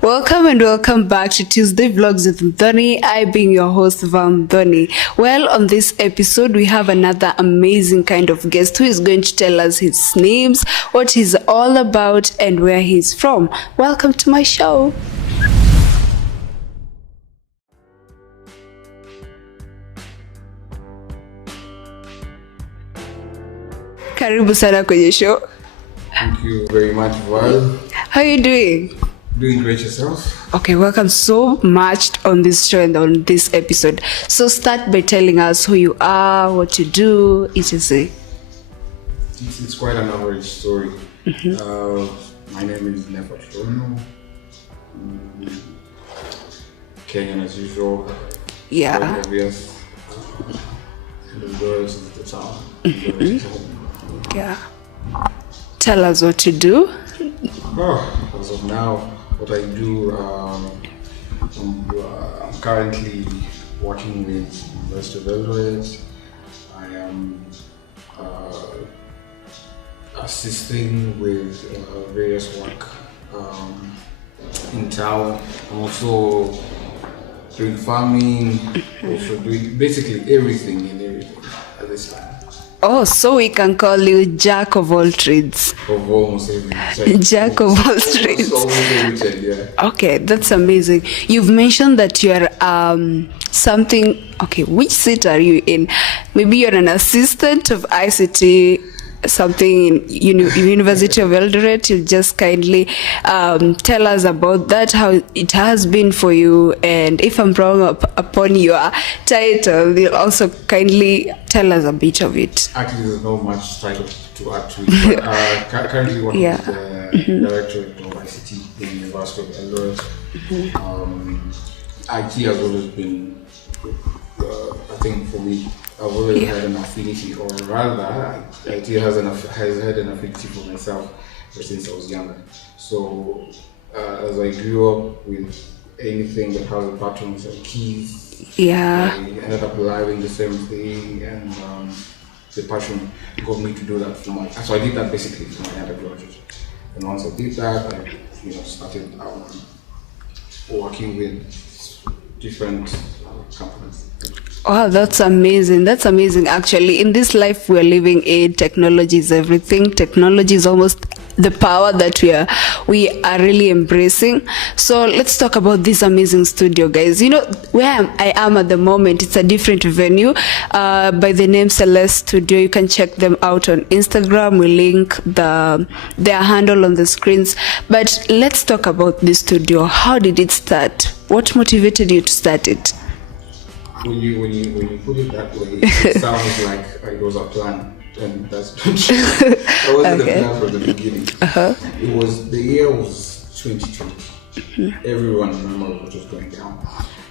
Welcome and welcome back to Tuesday Vlogs with Mthoni. I being your host, Mthoni. Well, on this episode, we have another amazing kind of guest who is going to tell us his names, what he's all about, and where he's from. Welcome to my show. Karibu sana kwenye show. Thank you very much, Weeel. How are you doing? Doing great yourself. Okay, welcome so much on this show and on this episode. So start by telling us who you are, what you do, etc. It's quite an average story. My name is Nefa Chono. Kenyan as usual. Yeah. Quite obvious. The girls in the town. Yeah. Tell us what you do. As of now, what I do, I'm currently working with University of Eldoret. I am assisting with various work in town. I'm also doing farming, also doing basically everything at this time. Oh, so we can call you Jack of all trades. Of almost everything. Jack of all trades. Almost everything, yeah. Okay, that's amazing. You've mentioned that you're something. Okay, which seat are you in? Maybe you're an assistant of ICT, something in University of Eldoret. You'll just kindly tell us about that, how it has been for you, and if I'm wrong upon your title, you'll also kindly tell us a bit of it. Actually, there's not much title to add to it, but currently working with the Director of ICT in the University of Eldoret. IT has always been, I think for me, I've always had an affinity, or rather, IT has had an affinity for myself ever since I was younger. So, as I grew up with anything that has buttons and keys, I ended up loving the same thing, and the passion got me to do that for my. So I did that basically for my undergraduate. And once I did that, I started working with different companies. Wow, that's amazing. That's amazing. Actually, in this life we're living in, technology is everything. Technology is almost the power that we are really embracing. So let's talk about this amazing studio, guys. You know, where I am at the moment, it's a different venue by the name Celeste Studio. You can check them out on Instagram. We'll link their handle on the screens. But let's talk about this studio. How did it start? What motivated you to start it? When you put it that way, it sounds like it was a plan, and that's not true. That wasn't the plan from the beginning. It was, the year was 2020. Everyone remembered what was going down,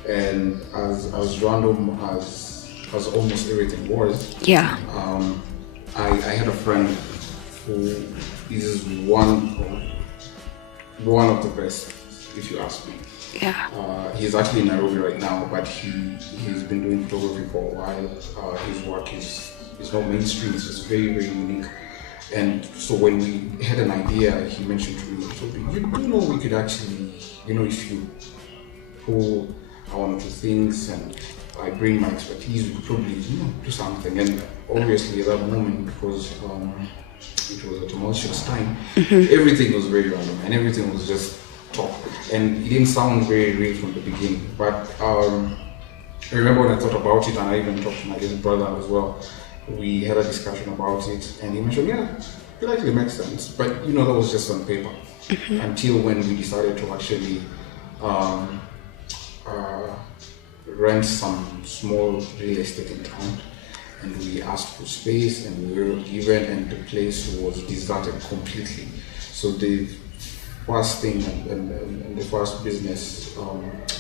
and as random as almost everything was, I had a friend who is one of the best, if you ask me. He's actually in Nairobi right now, but he's been doing photography for a while. His work is not mainstream, it's just very, very unique. And so when we had an idea, he mentioned to me, so you know, we could actually, if you pull one or two things and I bring my expertise, we could probably do something. And obviously at that moment, because it was a tumultuous time, everything was very random and everything was just talk, and it didn't sound very real from the beginning. But I remember when I thought about it, and I even talked to my little brother as well. We had a discussion about it, and he mentioned, it actually makes sense. But that was just on paper until when we decided to actually rent some small real estate in town, and we asked for space, and we were given, and the place was deserted completely. So the first thing and the first business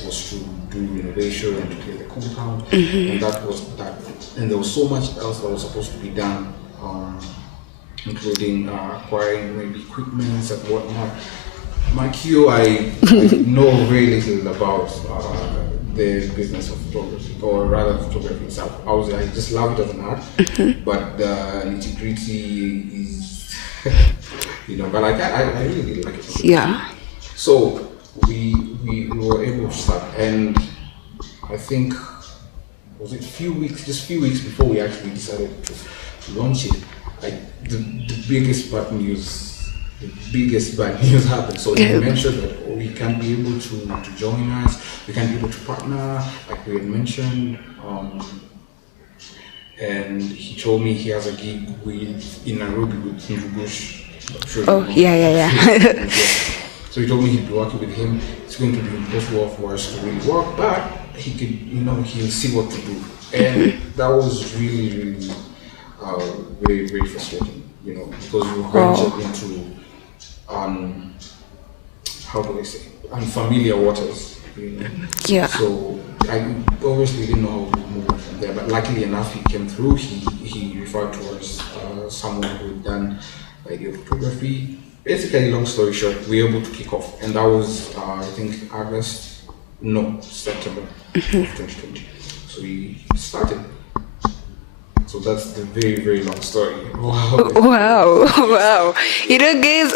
was to do renovation and to clear the compound, and that was that. And there was so much else that was supposed to be done, including acquiring maybe equipment and whatnot. Like you, I know very little about the business of photography, or rather photography itself. I just love it as an art, but the nitty-gritty is, but like I really like it. Yeah. So we were able to start, and I think was it just few weeks before we actually decided to launch it. Like the biggest bad news happened. So he mentioned that we can't be able to join us, we can't be able to partner, like we had mentioned. And he told me he has a gig in Nairobi with Njugush. Oh, yeah. So he told me he'd be working with him. It's going to be impossible for us to really work, but he could, he'll see what to do. And that was really, very, very frustrating, because we ventured into, how do I say, unfamiliar waters. Yeah. So I obviously didn't know how to move on from there, but luckily enough, he came through. He referred towards someone who had done video photography. Basically, long story short, we were able to kick off, and that was I think September of 2020. So we started. So that's the very, very long story. Wow. Guys,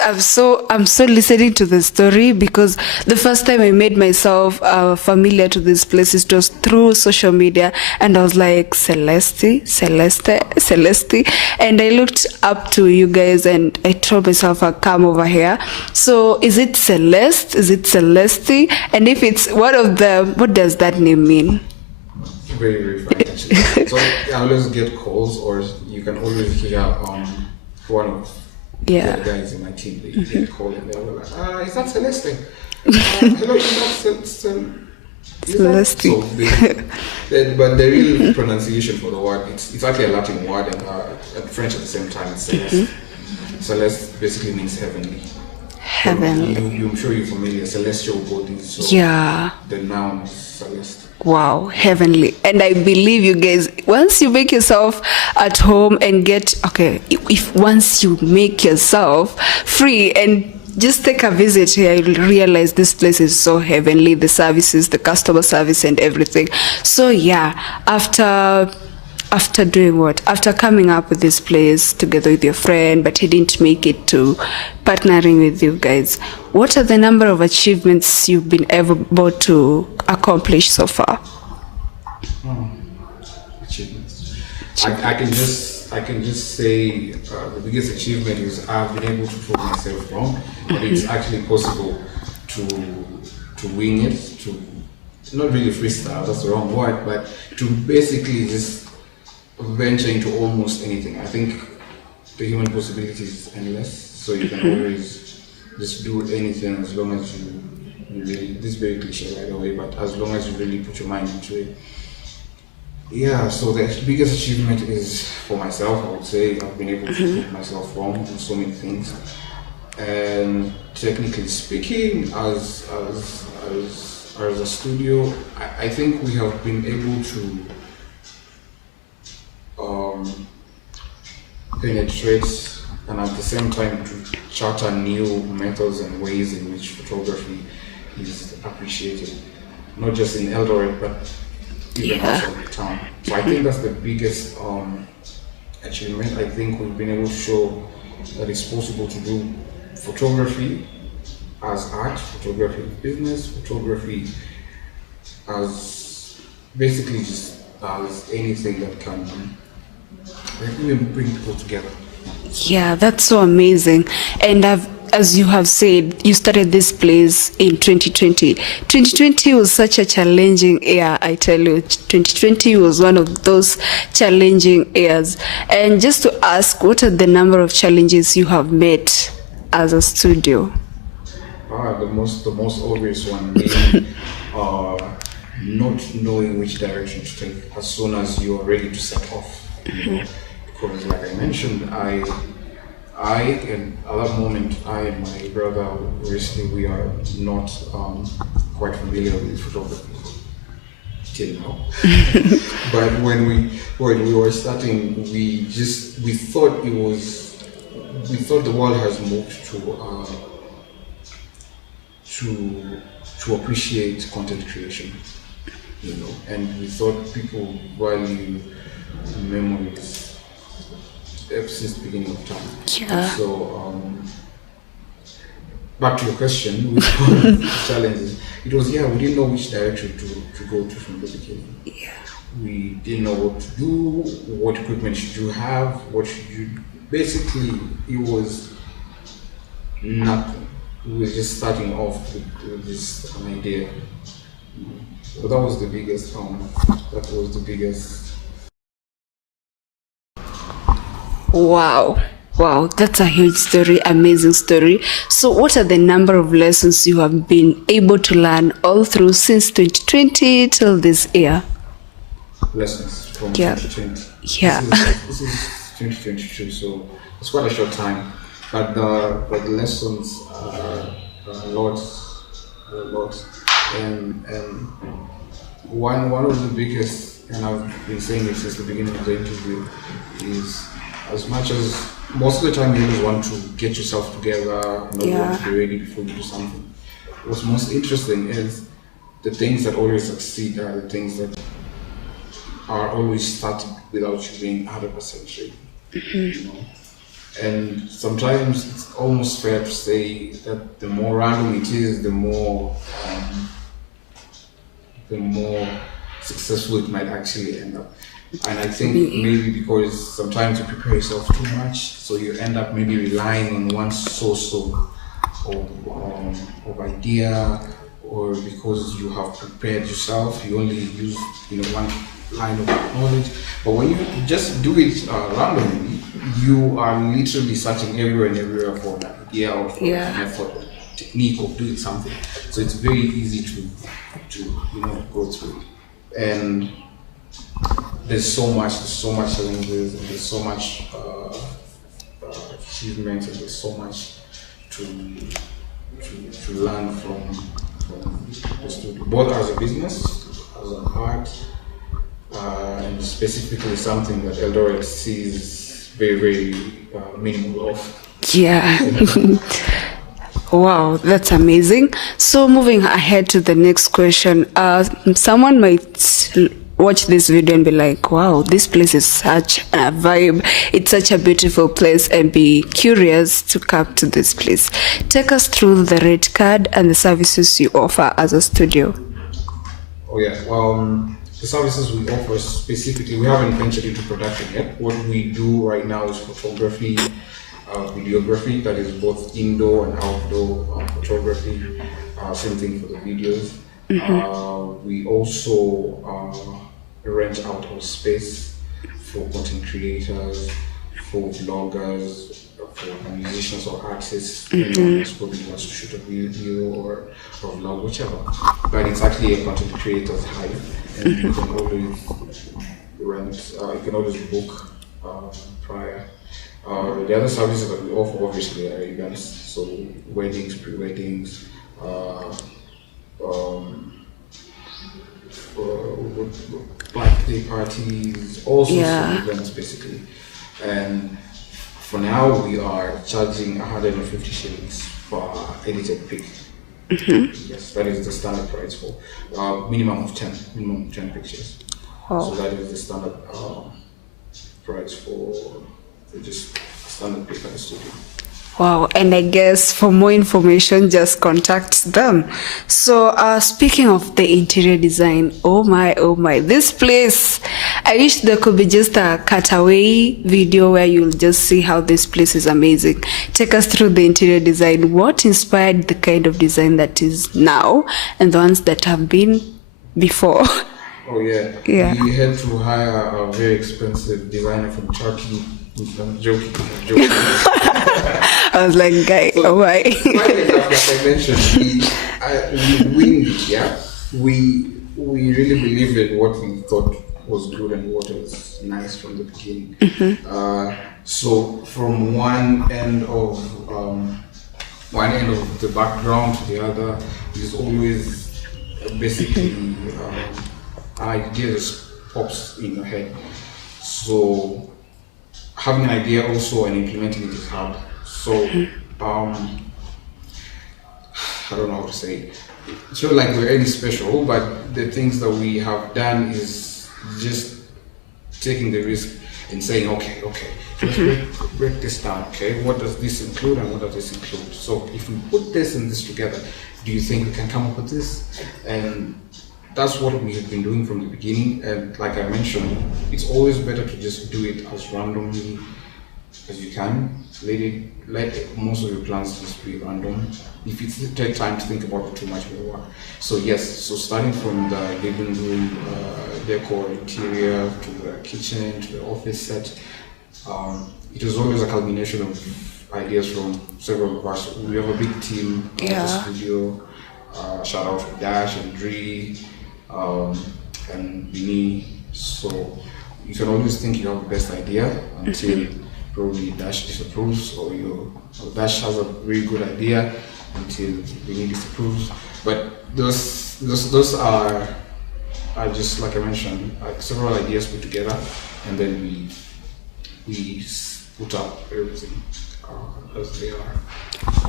I'm so listening to the story, because the first time I made myself familiar to this place, it was through social media, and I was like, Celeste, and I looked up to you guys, and I told myself I'll come over here. So is it Celeste? Is it Celeste? And if it's one of them, what does that name mean? Very, very funny actually. So I always get calls, or you can always hear one of the guys in my team, they get called and they're like, is that Celeste? Hello, is that Celeste? So but the real pronunciation for the word, it's actually a Latin word and French at the same time. It's Celeste. Celeste basically means heavenly. Heavenly. I'm sure you're familiar, celestial bodies. So the noun is Celeste. Wow, heavenly. And I believe you guys, once you make yourself at home and if once you make yourself free and just take a visit here, you'll realize this place is so heavenly, the services, the customer service and everything. So after doing what? After coming up with this place together with your friend, but he didn't make it to partnering with you guys, what are the number of achievements you've been able to accomplish so far? Achievements. I can just say the biggest achievement is I've been able to prove myself wrong, but it's actually possible to wing it, to not really freestyle, that's the wrong word, but to basically just venture into almost anything. I think the human possibility is endless, so you can always just do anything as long as you really, this is very cliche by the way, but as long as you really put your mind into it. Yeah, so the biggest achievement is for myself, I would say. I've been able to prove myself wrong in so many things. And technically speaking, as a studio, I think we have been able to penetrate and at the same time to charter new methods and ways in which photography is appreciated, not just in Eldoret but even outside the town. So I think that's the biggest achievement. I think we've been able to show that it's possible to do photography as art, photography as business, photography as basically just as anything that can even bring people together. Yeah, that's so amazing. And as you have said, you started this place in 2020. 2020 was such a challenging year, I tell you. 2020 was one of those challenging years. And just to ask, what are the number of challenges you have met as a studio? The most obvious one being not knowing which direction to take as soon as you are ready to set off. Because like I mentioned, I and at that moment, I and my brother, obviously we are not quite familiar with photography till now. But when we were starting, we thought the world has moved to appreciate content creation, and we thought people value memories since the beginning of time. Yeah. So back to your question, which one of the challenges? It was, we didn't know which direction to go to from the beginning. Yeah. We didn't know what to do, what equipment should you have, what should you... Basically, it was nothing. We were just starting off with this idea. So that was the biggest Wow, that's a huge story, amazing story. So what are the number of lessons you have been able to learn all through since 2020 till this year? Lessons from 2020. Yeah. This is 2022, so it's quite a short time. But the lessons are lots. And one of the biggest, and I've been saying this since the beginning of the interview, is as much as most of the time you always want to get yourself together, you want to be ready before you do something. What's most interesting is the things that always succeed are the things that are always started without you being 100% ready. You know? And sometimes it's almost fair to say that the more random it is, the more successful it might actually end up. And I think maybe because sometimes you prepare yourself too much, so you end up maybe relying on one source of idea, or because you have prepared yourself, you only use one line of knowledge. But when you just do it randomly, you are literally searching everywhere for an idea or for a method, or technique of doing something. So it's very easy to go through it. And there's so much challenges, and there's so much achievements, and there's so much to learn from the studio, both as a business, as an art, and specifically something that Eldoret sees very minimal of. Yeah. Wow, that's amazing. So moving ahead to the next question, someone might watch this video and be like, wow, this place is such a vibe, it's such a beautiful place, and be curious to come to this place. Take us through the rate card and the services you offer as a studio. Oh yeah, the services we offer specifically, we haven't ventured into production yet. What we do right now is photography, videography, that is both indoor and outdoor photography, same thing for the videos. We also rent out our space for content creators, for vloggers, for musicians or artists, who wants to shoot a video or vlog, whichever. But it's actually a content creator's hive, and you can always rent, you can always book prior. The other services that we offer obviously are events, so weddings, pre-weddings, birthday parties, all sorts of events basically. And for now we are charging 150 shillings for edited pic. Yes, that is the standard price for minimum of 10 pictures. So that is the standard price for just standard pic at the studio. Wow, and I guess for more information, just contact them. So speaking of the interior design, oh my, this place, I wish there could be just a cutaway video where you'll just see how this place is amazing. Take us through the interior design. What inspired the kind of design that is now and the ones that have been before? Oh yeah. We had to hire a very expensive designer from Turkey. I'm joking. I was like, guy, so, why? Like I mentioned, we really believed in what we thought was good and what was nice from the beginning. So from one end of the background to the other is always basically an idea that pops in your head. So having an idea also and implementing it is hard. So, I don't know how to say it. It's not like we're any special, but the things that we have done is just taking the risk. in saying, okay, so let's break this down. Okay, what does this include and what does this include? So if we put this and this together, do you think we can come up with this? And that's what we have been doing from the beginning. And like I mentioned, it's always better to just do it as randomly as you can. Let most of your plans just be random. If you take time to think about it, too much will work. So yes, so starting from the living room decor, interior, to the kitchen, to the office set, it was always a culmination of ideas from several of us. We have a big team in the studio. Shout out to Dash and Dre and Vinny. So you can always think you have the best idea until probably Dash disapproves, or Dash has a really good idea until Vinny disapproves. But those are just, like I mentioned, several ideas put together, and then we put up everything as they are.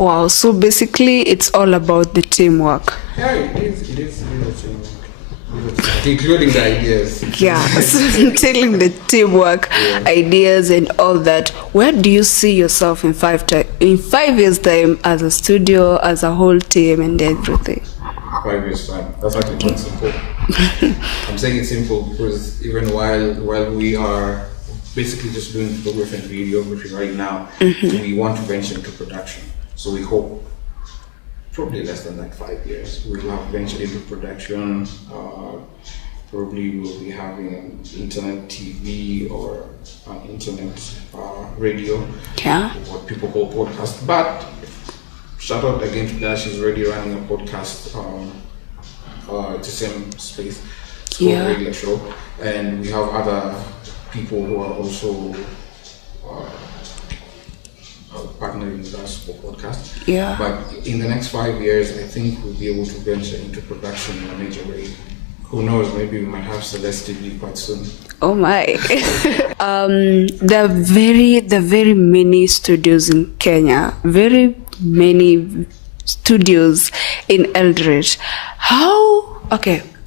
Wow, so basically it's all about the teamwork. Yeah, it is a teamwork. Including the ideas. Yeah, so telling the teamwork, ideas and all that. Where do you see yourself in 5 years time as a studio, as a whole team and everything? 5 years time. That's actually quite simple. I'm saying it's simple because even while we are basically just doing photography and videography right now, we want to venture into production. So we hope probably less than like 5 years we'll have ventured into production. Probably we'll be having an internet TV or an internet radio, what people call podcast. But shout out again to Dash, is already running a podcast. It's the same space. It's called Radio Show, and we have other people who are also partnering with us for podcast. Yeah. But in the next 5 years, I think we'll be able to venture into production in a major way. Who knows? Maybe we might have Celeste TV quite soon. Oh my! There are very many studios in Kenya. Very many studios in Eldoret.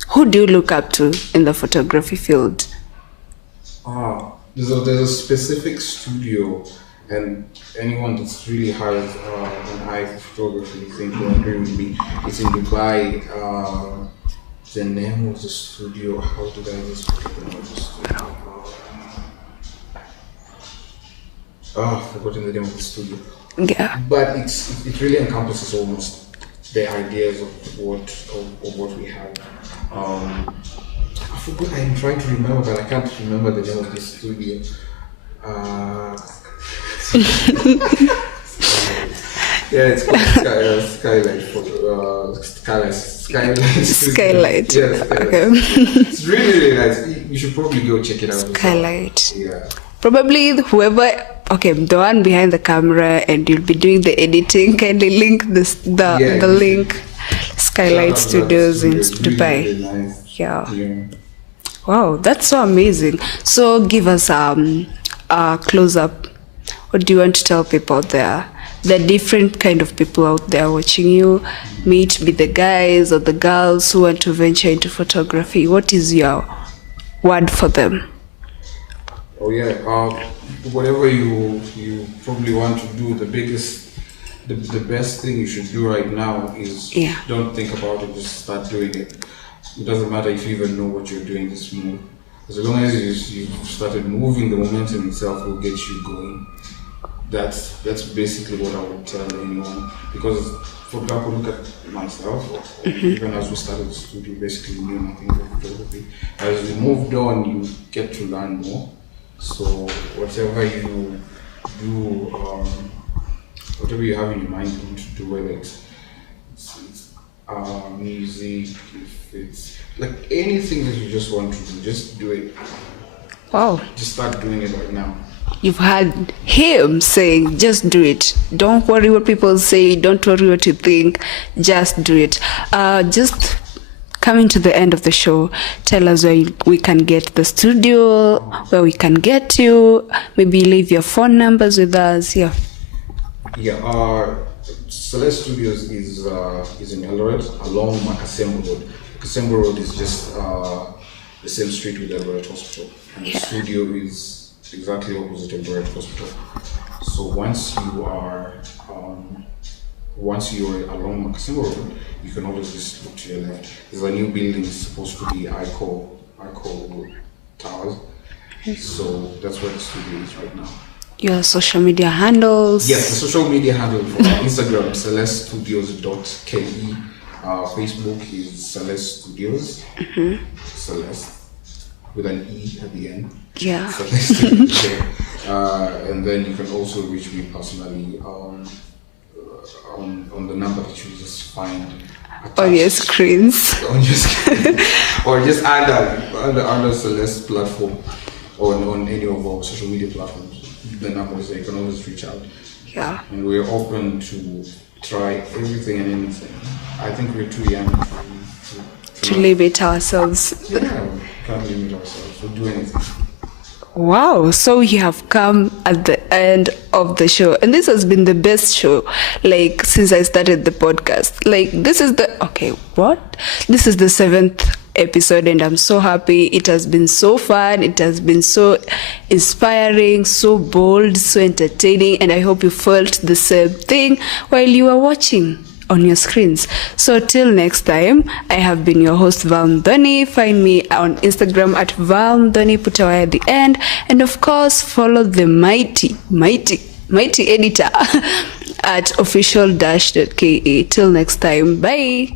Who do you look up to in the photography field? There's a specific studio, and anyone that's really has an eye for photography, I think will agree with me. It's in Dubai. The name of the studio, how did I just forget the name of the studio? I've forgotten the name of the studio. Yeah. But it really encompasses almost the ideas of what we have. I forgot, I'm trying to remember, but I can't remember the name of this studio. Yeah, it's called Skylight. Yeah, Skylight. Okay. It's really nice. You should probably go check it out. Skylight. Yeah. Probably whoever, the one behind the camera, and you'll be doing the editing. Kindly link the link. Skylight Studios in Dubai. Really nice. Yeah. Wow, that's so amazing. So give us a close up. What do you want to tell people out there? The different kind of people out there watching you, may it be the guys or the girls who want to venture into photography. What is your word for them? Oh yeah, whatever you probably want to do, the best thing you should do right now is don't think about it, just start doing it. It doesn't matter if you even know what you're doing, just move. As long as you started moving, the momentum itself will get you going. That's basically what I would tell anyone. Because, for example, look at myself, even as we started the studio, basically knew nothing about photography. As we moved on, you get to learn more. So whatever you do, whatever you have in your mind to do, whether it's music, if it's like anything that you just want to do, just do it. Wow. Just start doing it right now. You've had him saying, just do it. Don't worry what people say. Don't worry what you think. Just do it. Just coming to the end of the show, tell us where we can get the studio, where we can get you. Maybe leave your phone numbers with us. Yeah. Celeste Studios is in Eldoret along Makasembo Road. Makasembo Road is just the same street with Eldoret Hospital. And the studio is exactly opposite a bird hospital. So once you're along Makasimo Road, you can always just look to your left. There's a new building, it's supposed to be ICO Towers. So that's where the studio is right now. Your social media handles? Yes, the social media handle for Instagram, celestestudios.ke. Facebook is Celeste Studios. Celeste with an E at the end. Yeah. Celeste. And then you can also reach me personally on the number that you just find on your screens. On your screen. Or just under Celeste platform on any of our social media platforms. The number is there, you can always reach out. Yeah. And we're open to try everything and anything. I think we're too young to limit ourselves. Yeah, we can't limit ourselves. We'll do anything. Wow, so you have come at the end of the show, and this has been the best show, like, since I started the podcast. Like, this is the 7th episode, and I'm so happy. It has been so fun, it has been so inspiring, so bold, so entertaining, and I hope you felt the same thing while you were watching on your screens. So till next time, I have been your host Val Mdhoni. Find me on Instagram at Val Mdhoni, put away at the end, and of course follow the mighty editor at official-ke. Till next time, bye.